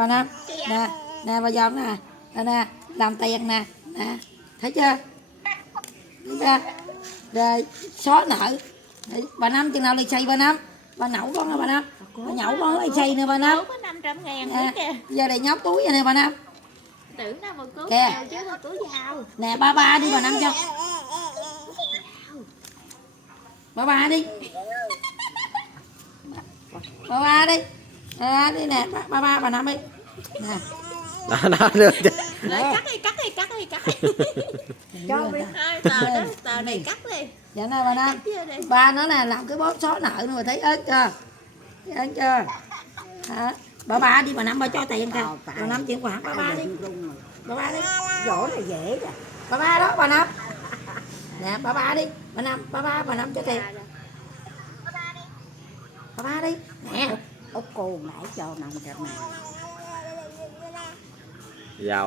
bà Năm, nè nè bà dòm nè, nè làm tiền nè, nè thấy chưa, thấy chưa, rồi xóa nợ. Bà Năm chừng nào lì xì bà Năm, bà nhậu con hả bà Năm, bà nhậu con lì xì nè bà Năm, có 500.000 nữa nè, kìa. giờ này nhóc túi vậy nè bà Năm, Tưởng đâu mà cứu kìa. giàu chứ không cứu giàu. Nè ba đi bà Năm cho, ba đi, ba đi, đi nè, bà Năm đi, nè. Đó được chứ. Rồi cắt đi. Cho đi. Tờ này cắt đi. Dạ nè bà Năm, ba nó nè làm cái bóp xóa nợ nữa, thấy ớt chưa, thấy ớt chưa. Hả? Ba đi bà Năm, ba cho tiền kìa, bà Năm chuyển khoản, ba đi, ba đi, Dỗ là dễ rồi. ba đó bà Năm, nè ba đi, bà Năm, bà Năm cho tiền, ba đi, nè. Út cô nãy cho 500.000. Giàu.